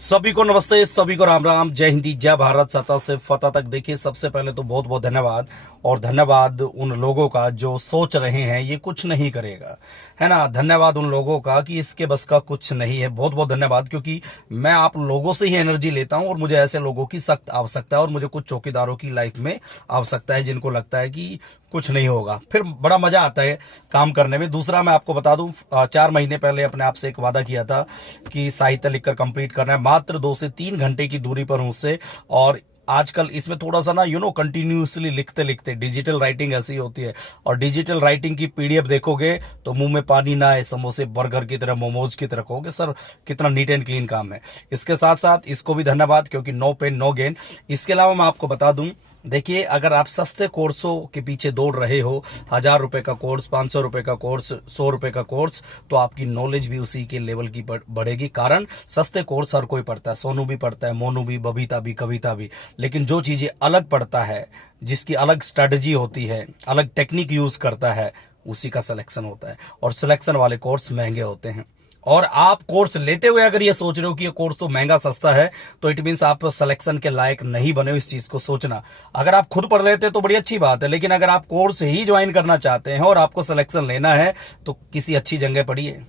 सभी को नमस्ते, सभी को राम राम, जय हिंदी, जय भारत, सता से फतह तक। देखिए, सबसे पहले तो बहुत बहुत धन्यवाद। और धन्यवाद उन लोगों का जो सोच रहे हैं ये कुछ नहीं करेगा, है ना। धन्यवाद उन लोगों का कि इसके बस का कुछ नहीं है। बहुत बहुत धन्यवाद, क्योंकि मैं आप लोगों से ही एनर्जी लेता हूं और मुझे ऐसे लोगों की सख्त आवश्यकता है। और मुझे कुछ चौकीदारों की लाइफ में आवश्यकता है जिनको लगता है कि कुछ नहीं होगा, फिर बड़ा मजा आता है काम करने में। दूसरा, मैं आपको बता दूं, 4 महीने पहले अपने आप से एक वादा किया था कि साहित्य लिखकर कंप्लीट करना है। मात्र 2 से 3 घंटे की दूरी पर हूं उससे। और आजकल इसमें थोड़ा सा ना कंटिन्यूसली लिखते लिखते, डिजिटल राइटिंग ऐसी होती है। और डिजिटल राइटिंग की पीडीएफ देखोगे तो मुंह में पानी ना आए, समोसे बर्गर की तरह, मोमोज की तरह कहोगे सर कितना नीट एंड क्लीन काम है। इसके साथ साथ इसको भी धन्यवाद, क्योंकि नो पेन नो गेन। इसके अलावा मैं आपको बता दूं, देखिए, अगर आप सस्ते कोर्सों के पीछे दौड़ रहे हो, 1000 रुपए का कोर्स, 500 रुपए का कोर्स, 100 रुपए का कोर्स, तो आपकी नॉलेज भी उसी के लेवल की बढ़ेगी। कारण सस्ते कोर्स हर कोई पढ़ता है, सोनू भी पढ़ता है, मोनू भी, बबीता भी, कविता भी। लेकिन जो चीजें अलग पढ़ता है, जिसकी अलग स्ट्रेटजी होती है, अलग टेक्निक यूज करता है, उसी का सिलेक्शन होता है। और सिलेक्शन वाले कोर्स महंगे होते हैं। और आप कोर्स लेते हुए अगर ये सोच रहे हो कि ये कोर्स तो महंगा सस्ता है, तो इट मीन्स आप सिलेक्शन के लायक नहीं बने हो। इस चीज को सोचना। अगर आप खुद पढ़ लेते तो बड़ी अच्छी बात है, लेकिन अगर आप कोर्स ही ज्वाइन करना चाहते हैं और आपको सिलेक्शन लेना है, तो किसी अच्छी जगह पढ़िए,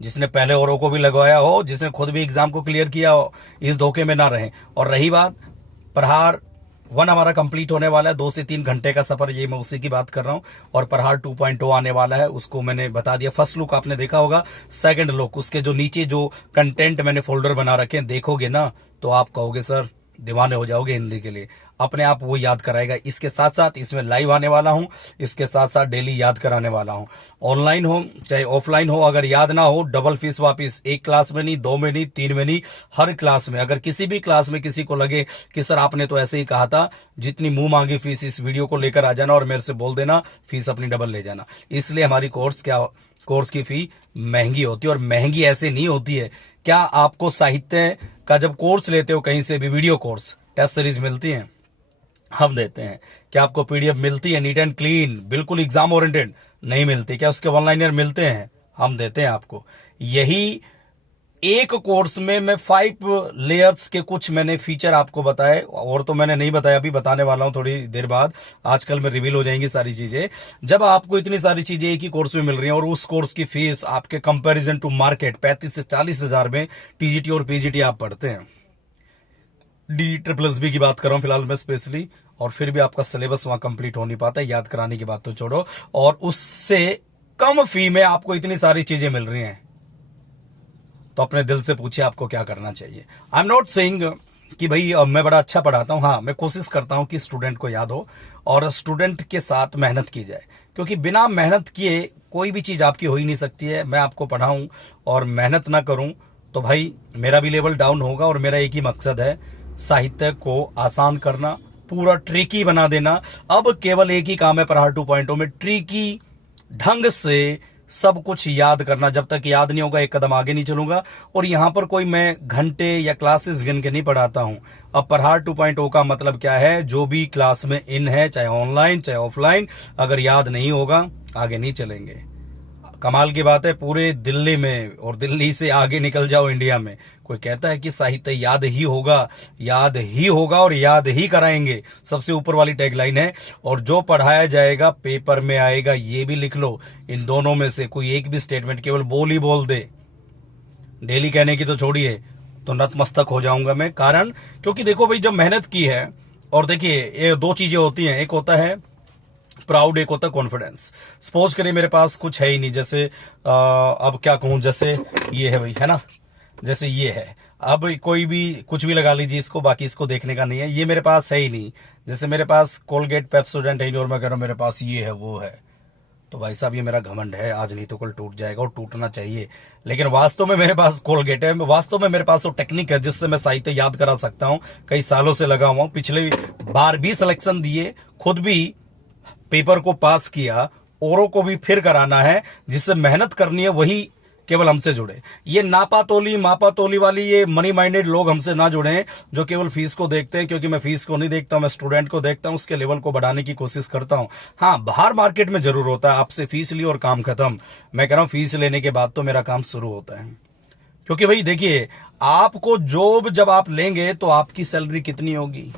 जिसने पहले औरों को भी लगवाया हो, जिसने खुद भी एग्जाम को क्लियर किया हो। इस धोखे में ना रहें। और रही बात, प्रहार 1 हमारा कंप्लीट होने वाला है, 2 से 3 घंटे का सफर, ये मैं उसी की बात कर रहा हूं। और प्रहार 2.0 आने वाला है, उसको मैंने बता दिया। फर्स्ट लुक आपने देखा होगा, सेकंड लुक, उसके जो नीचे जो कंटेंट मैंने फोल्डर बना रखे हैं, देखोगे ना तो आप कहोगे सर दीवाने हो जाओगे हिंदी के लिए। अपने आप वो याद कराएगा। इसके साथ साथ इसमें लाइव आने वाला हूं, इसके साथ साथ डेली याद कराने वाला हूं। ऑनलाइन हो चाहे ऑफलाइन हो, अगर याद ना हो, डबल फीस वापिस। 1 क्लास में नहीं, 2 में नहीं, 3 में नहीं, हर क्लास में। अगर किसी भी क्लास में किसी को लगे कि सर आपने तो ऐसे ही कहा था, जितनी मुंह मांगी फीस, इस वीडियो को लेकर आ जाना और मेरे से बोल देना, फीस अपनी डबल ले जाना। इसलिए हमारी कोर्स की फी महंगी होती है। और महंगी ऐसे नहीं होती है। क्या आपको साहित्य का जब कोर्स लेते हो कहीं से भी, वीडियो कोर्स, टेस्ट सीरीज मिलती है? हम देते हैं। क्या आपको पीडीएफ मिलती है नीट एंड क्लीन, बिल्कुल एग्जाम ओरिएंटेड? नहीं मिलती। क्या उसके ऑनलाइनर मिलते हैं? हम देते हैं आपको। यही एक कोर्स में मैं 5 लेयर्स के कुछ मैंने फीचर आपको बताए, और तो मैंने नहीं बताया, अभी बताने वाला हूं थोड़ी देर बाद। आजकल में रिवील हो जाएंगी सारी चीजें। जब आपको इतनी सारी चीजें एक ही कोर्स में मिल रही हैं, और उस कोर्स की फीस आपके कंपैरिजन टू मार्केट 35 से 40 हजार में टीजीटी और पीजीटी आप पढ़ते हैं। DSSB की बात कर रहा हूं फिलहाल मैं स्पेशली। और फिर भी आपका सिलेबस वहां कंप्लीट हो नहीं पाता, याद कराने की बात तो छोड़ो। और उससे कम फी में आपको इतनी सारी चीजें मिल रही हैं, तो अपने दिल से पूछिए आपको क्या करना चाहिए। आई एम नॉट सेइंग कि भाई मैं बड़ा अच्छा पढ़ाता हूं। हाँ, मैं कोशिश करता हूं कि स्टूडेंट को याद हो और स्टूडेंट के साथ मेहनत की जाए, क्योंकि बिना मेहनत किए कोई भी चीज आपकी हो ही नहीं सकती है। मैं आपको पढ़ाऊं और मेहनत ना करूं तो भाई मेरा भी लेवल डाउन होगा। और मेरा एक ही मकसद है, साहित्य को आसान करना, पूरा ट्रिकी बना देना। अब केवल एक ही काम है प्रहार 2.0 में, ट्रिकी ढंग से सब कुछ याद करना। जब तक याद नहीं होगा, एक कदम आगे नहीं चलूंगा। और यहां पर कोई मैं घंटे या क्लासेस गिन के नहीं पढ़ाता हूं। अब प्रहार 2.0 का मतलब क्या है, जो भी क्लास में इन है, चाहे ऑनलाइन चाहे ऑफलाइन, अगर याद नहीं होगा आगे नहीं चलेंगे। कमाल की बात है, पूरे दिल्ली में, और दिल्ली से आगे निकल जाओ इंडिया में, कोई कहता है कि साहित्य याद ही होगा। याद ही होगा और याद ही कराएंगे, सबसे ऊपर वाली टैगलाइन है। और जो पढ़ाया जाएगा पेपर में आएगा, ये भी लिख लो। इन दोनों में से कोई एक भी स्टेटमेंट केवल बोल ही बोल दे, डेली कहने की तो छोड़िए, तो नतमस्तक हो जाऊंगा मैं। कारण क्योंकि देखो भाई, जब मेहनत की है, और देखिए ये 2 चीजें होती हैं, एक होता है प्राउड, एक होता है कॉन्फिडेंस। सपोज करिए मेरे पास कुछ है ही नहीं, जैसे अब क्या कहूं, जैसे ये है भाई, है ना, जैसे ये है। अब कोई भी कुछ भी लगा लीजिए इसको, बाकी इसको देखने का नहीं है। ये मेरे पास है ही नहीं। जैसे मेरे पास कोलगेट पेप्सोडेंट है नहीं, और मैं कह रहा हूं मेरे पास ये है वो है, तो भाई साहब ये मेरा घमंड है, आज नहीं तो कल टूट जाएगा, और टूटना चाहिए। लेकिन वास्तव में मेरे पास कोलगेट है, वास्तव में मेरे पास वो टेक्निक है जिससे मैं साहित्य याद करा सकता हूं। कई सालों से लगा हुआ हूं, पिछले बार भी सिलेक्शन दिए, खुद भी पेपर को पास किया, औरों को भी फिर कराना है। जिससे मेहनत करनी है वही केवल हमसे जुड़े। ये नापातोली मापातोली वाली ये मनी माइंडेड लोग हमसे ना जुड़े, जो केवल फीस को देखते हैं। क्योंकि मैं फीस को नहीं देखता, मैं स्टूडेंट को देखता हूं, उसके लेवल को बढ़ाने की कोशिश करता हूं। हाँ, बाहर मार्केट में जरूर होता है, आपसे फीस ली और काम खत्म। मैं कह रहा हूं फीस लेने के बाद तो मेरा काम शुरू होता है। क्योंकि भाई देखिए, आपको जॉब जब आप लेंगे तो आपकी सैलरी कितनी होगी,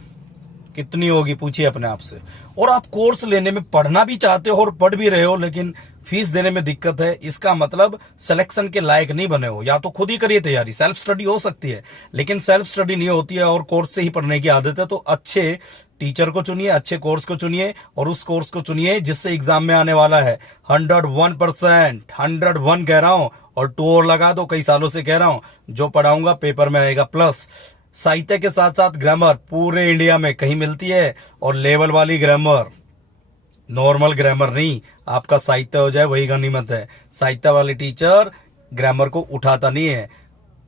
कितनी होगी पूछिए अपने आप से। और आप कोर्स लेने में पढ़ना भी चाहते हो और पढ़ भी रहे हो, लेकिन फीस देने में दिक्कत है, इसका मतलब सिलेक्शन के लायक नहीं बने हो। या तो खुद ही करिए तैयारी, सेल्फ स्टडी हो सकती है, लेकिन सेल्फ स्टडी नहीं होती है और कोर्स से ही पढ़ने की आदत है। तो अच्छे टीचर को चुनिए, अच्छे कोर्स को चुनिए, और उस कोर्स को चुनिए जिससे एग्जाम में आने वाला है 101%, 101 कह रहा हूं, और 2 और लगा दो, कई सालों से कह रहा हूं, जो पढ़ाऊंगा पेपर में आएगा प्लस। साहित्य के साथ साथ ग्रामर पूरे इंडिया में कहीं मिलती है, और लेवल वाली ग्रामर, नॉर्मल ग्रामर नहीं। आपका साहित्य हो जाए वही गनीमत है, साहित्य वाले टीचर ग्रामर को उठाता नहीं है।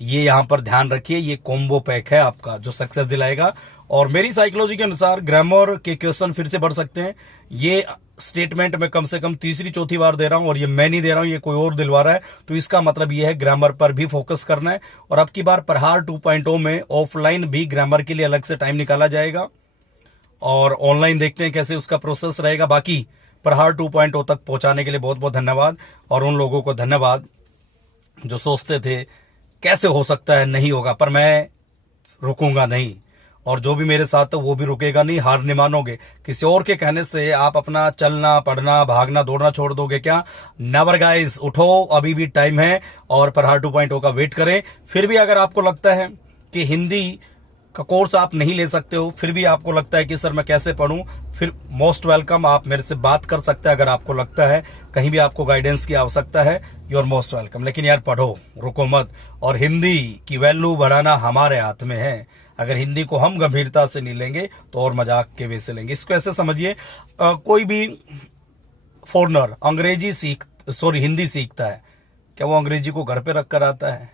ये यहां पर ध्यान रखिए, ये कॉम्बो पैक है आपका जो सक्सेस दिलाएगा। और मेरी साइकोलॉजी के अनुसार ग्रामर के क्वेश्चन फिर से बढ़ सकते हैं। ये स्टेटमेंट में कम से कम तीसरी चौथी बार दे रहा हूं, और ये मैं नहीं दे रहा हूं, ये कोई और दिलवा रहा है। तो इसका मतलब ये है ग्रामर पर भी फोकस करना है। और अब की बार प्रहार 2.0 में ऑफलाइन भी ग्रामर के लिए अलग से टाइम निकाला जाएगा, और ऑनलाइन देखते हैं कैसे उसका प्रोसेस रहेगा। बाकी प्रहार 2.0 तक पहुंचाने के लिए बहुत बहुत धन्यवाद, और उन लोगों को धन्यवाद जो सोचते थे कैसे हो सकता है, नहीं होगा, पर मैं रुकूंगा नहीं, और जो भी मेरे साथ है वो भी रुकेगा नहीं। हार नहीं मानोगे। किसी और के कहने से आप अपना चलना, पढ़ना, भागना, दौड़ना छोड़ दोगे क्या? नेवर गाइस, उठो, अभी भी टाइम है, और प्रहार 2.0 का वेट करें। फिर भी अगर आपको लगता है कि हिंदी का कोर्स आप नहीं ले सकते हो, फिर भी आपको लगता है कि सर मैं कैसे पढूं, फिर मोस्ट वेलकम, आप मेरे से बात कर सकते हैं। अगर आपको लगता है कहीं भी आपको गाइडेंस की आवश्यकता है, यू आर मोस्ट वेलकम। लेकिन यार पढ़ो, रुको मत। और हिंदी की वैल्यू बढ़ाना हमारे हाथ में है। अगर हिंदी को हम गंभीरता से नहीं लेंगे तो और मजाक के वे से लेंगे। इसको ऐसे समझिए, कोई भी फॉरनर हिंदी सीखता है, क्या वो अंग्रेजी को घर पे रख कर आता है?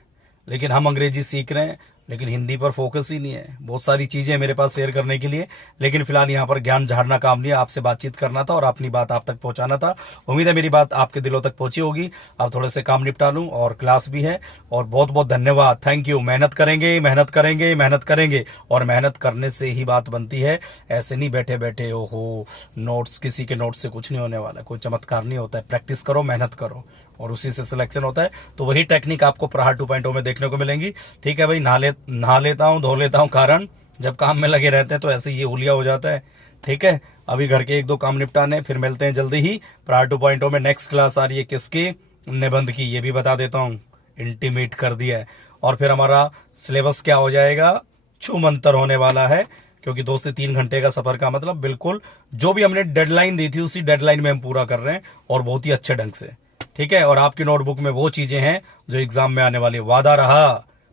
लेकिन हम अंग्रेजी सीख रहे हैं, लेकिन हिंदी पर फोकस ही नहीं है। बहुत सारी चीजें मेरे पास शेयर करने के लिए, लेकिन फिलहाल यहाँ पर ज्ञान झाड़ना काम नहीं है, आपसे बातचीत करना था और अपनी बात आप तक पहुंचाना था। उम्मीद है मेरी बात आपके दिलों तक पहुंची होगी। अब थोड़े से काम निपटा लूं, और क्लास भी है। और बहुत बहुत धन्यवाद, थैंक यू। मेहनत करेंगे, मेहनत करेंगे, मेहनत करेंगे, और मेहनत करने से ही बात बनती है। ऐसे नहीं बैठे बैठे ओहो नोट्स, किसी के नोट्स से कुछ नहीं होने वाला, कोई चमत्कार नहीं होता है। प्रैक्टिस करो, मेहनत करो, और उसी से सिलेक्शन होता है। तो वही टेक्निक आपको प्रहार 2.0 में देखने को मिलेंगी। ठीक है भाई, नहा लेता हूँ, धो लेता हूँ, कारण जब काम में लगे रहते हैं तो ऐसे ये हुलिया हो जाता है। ठीक है, अभी घर के 1-2 काम निपटाने, फिर मिलते हैं जल्दी ही। प्रहार 2.0 में नेक्स्ट क्लास आ रही है किसकी? निबंध की, ये भी बता देता हूँ, इंटीमेट कर दिया है। और फिर हमारा सिलेबस क्या हो जाएगा? छूमंतर होने वाला है, क्योंकि 2 से 3 घंटे का सफर का मतलब बिल्कुल जो भी हमने डेडलाइन दी थी उसी डेडलाइन में हम पूरा कर रहे हैं, और बहुत ही अच्छे ढंग से। ठीक है, और आपकी नोटबुक में वो चीजें हैं जो एग्जाम में आने वाली। वादा रहा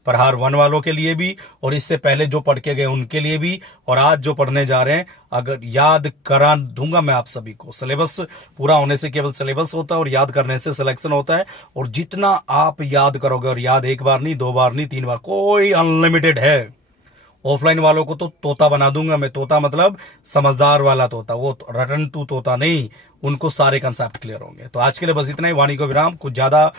प्रहार 1 वालों के लिए भी, और इससे पहले जो पढ़ के गए उनके लिए भी, और आज जो पढ़ने जा रहे हैं। अगर याद करा दूंगा मैं आप सभी को, सिलेबस पूरा होने से केवल सिलेबस होता है, और याद करने से सिलेक्शन होता है। और जितना आप याद करोगे, और याद 1 बार नहीं, 2 बार नहीं, 3 बार, कोई अनलिमिटेड है। ऑफलाइन वालों को तो तोता बना दूंगा मैं। तोता मतलब समझदार वाला तोता, वो रटन टू तोता नहीं। उनको सारे कंसेप्ट क्लियर होंगे। तो आज के लिए बस इतना ही। वाणी को विराम। कुछ ज्यादा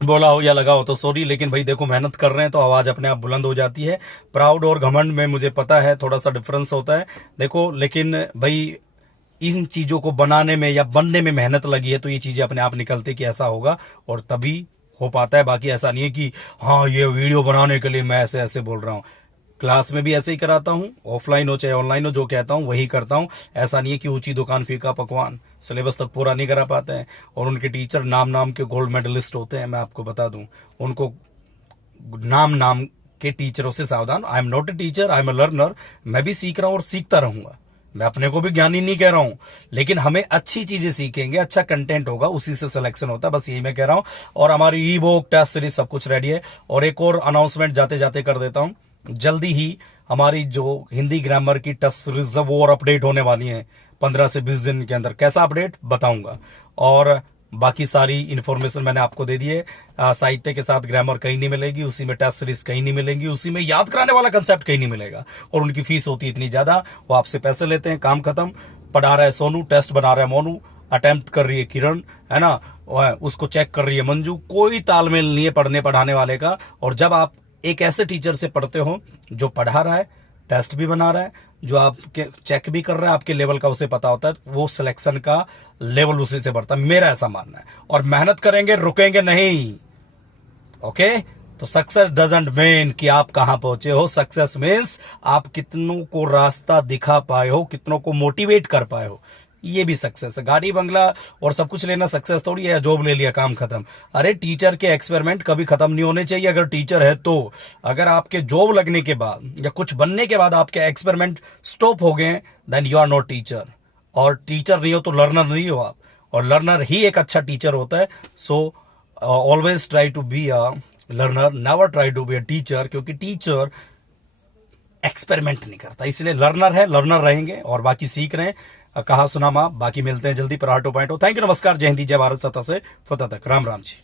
बोला हो या लगा हो तो सॉरी, लेकिन भाई देखो मेहनत कर रहे हैं तो आवाज अपने आप बुलंद हो जाती है। प्राउड और घमंड में मुझे पता है थोड़ा सा डिफरेंस होता है, देखो, लेकिन भाई इन चीजों को बनाने में या बनने में मेहनत लगी है तो ये चीजें अपने आप निकलती कि ऐसा होगा, और तभी हो पाता है। बाकी ऐसा नहीं है कि हाँ ये वीडियो बनाने के लिए मैं ऐसे ऐसे बोल रहा हूँ। क्लास में भी ऐसे ही कराता हूँ, ऑफलाइन हो चाहे ऑनलाइन हो, जो कहता हूँ वही करता हूँ। ऐसा नहीं है कि ऊंची दुकान फीका पकवान, सिलेबस तक पूरा नहीं करा पाते हैं। और उनके टीचर नाम नाम के गोल्ड मेडलिस्ट होते हैं, मैं आपको बता दूं। उनको नाम नाम के टीचरों से सावधान। I am not a teacher, I am a learner. मैं भी सीख रहा हूँ और सीखता रहूंगा। मैं अपने को भी ज्ञानी नहीं कह रहा हूं, लेकिन हमें अच्छी चीजें सीखेंगे, अच्छा कंटेंट होगा, उसी से सिलेक्शन होता है, बस यही मैं कह रहा हूं। और हमारी ई बुक, टेस्ट सीरीज सब कुछ रेडी है। और एक और अनाउंसमेंट जाते जाते कर देता हूं, जल्दी ही हमारी जो हिंदी ग्रामर की टेस्ट सीरीज है वो और अपडेट होने वाली है 15 से 20 दिन के अंदर। कैसा अपडेट बताऊंगा। और बाकी सारी इन्फॉर्मेशन मैंने आपको दे दी है। साहित्य के साथ ग्रामर कहीं नहीं मिलेगी, उसी में टेस्ट सीरीज कहीं नहीं मिलेंगी, उसी में याद कराने वाला कंसेप्ट कहीं नहीं मिलेगा। और उनकी फीस होती है इतनी ज्यादा, वो आपसे पैसे लेते हैं, काम खत्म। पढ़ा रहा है सोनू, टेस्ट बना रहा है मोनू, अटेम्प्ट कर रही है किरण, है ना, उसको चेक कर रही है मंजू। कोई तालमेल नहीं है पढ़ने पढ़ाने वाले का। और जब आप एक ऐसे टीचर से पढ़ते हो जो पढ़ा रहा है, टेस्ट भी बना रहा है, जो आपके चेक भी कर रहा है, आपके लेवल का उसे पता होता है, वो सिलेक्शन का लेवल उसी से बढ़ता है, मेरा ऐसा मानना है। और मेहनत करेंगे, रुकेंगे नहीं। ओके, तो सक्सेस डजंट मीन कि आप कहां पहुंचे हो, सक्सेस मीन्स आप कितनों को रास्ता दिखा पाए हो, कितनों को मोटिवेट कर पाए हो, ये भी सक्सेस है। गाड़ी बंगला और सब कुछ लेना सक्सेस थोड़ी है, जॉब ले लिया काम खत्म। अरे टीचर के एक्सपेरिमेंट कभी खत्म नहीं होने चाहिए अगर टीचर है तो। अगर आपके जॉब लगने के बाद या कुछ बनने के बाद आपके एक्सपेरिमेंट स्टॉप हो गए, then you are not teacher. और टीचर नहीं हो तो लर्नर नहीं हो आप, और लर्नर ही एक अच्छा टीचर होता है। So always try to be a learner, never try to be a teacher, क्योंकि टीचर एक्सपेरिमेंट नहीं करता। इसलिए लर्नर है, लर्नर रहेंगे और बाकी सीख रहे हैं। कहा सुना मां, बाकी मिलते हैं जल्दी पर 2.0। थैंक यू, नमस्कार, जय हिंद, जय भारत, सता से फतह तक, राम राम जी।